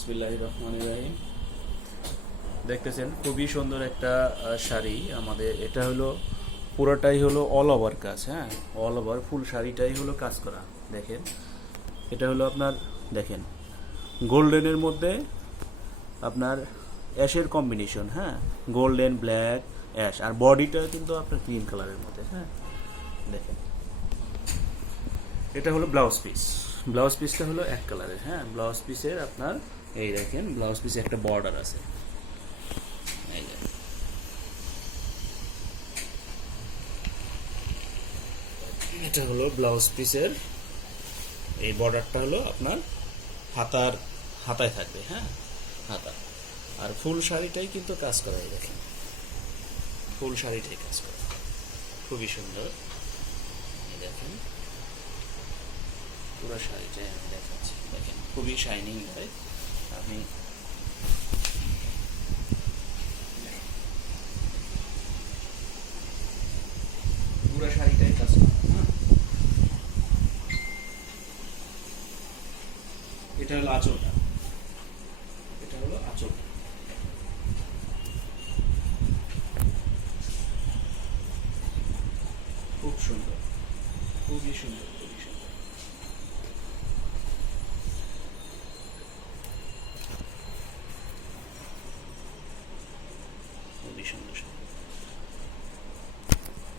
বিসমিল্লাহির রহমানির রহিম। দেখতেছেন খুবই সুন্দর একটা শাড়ি। আমাদের এটা হলো পুরোটাই হলো অল ওভার কাজ, হ্যাঁ, অল ওভার ফুল শাড়িটাই হলো কাজ করা। দেখেন এটা হলো আপনার, দেখেন গোল্ডেনের মধ্যে আপনার অ্যাশের কম্বিনেশন, হ্যাঁ, গোল্ডেন ব্ল্যাক অ্যাশ, আর বডিটা কিন্তু আপনার ক্রিম কালারের মধ্যে, হ্যাঁ। দেখেন এটা হলো ব্লাউজ পিস। ব্লাউজ পিসটা হলো এক কালারের, হ্যাঁ। ব্লাউজ পিসের আপনার এই দেখেন ব্লাউজ পিসে একটা বর্ডার আছে, এই যে এটা হলো ব্লাউজ পিসের এই বর্ডারটা হলো আপনার হাতায় থাকবে, হ্যাঁ, হাতা। আর ফুল শাড়িটাই কিন্তু কাজ করা, এই দেখেন ফুল শাড়িটাই কাজ করা, খুবই সুন্দর। এই দেখেন পুরো শাড়িটাই আমি দেখাচ্ছি, দেখেন খুবই শাইনিং হয়। আমি পুরো শাড়িটাই কাজ করা, হ্যাঁ। এটা হলো আঁচলটা, এটা হলো আঁচলটা, খুব সুন্দর, খুবই সুন্দর।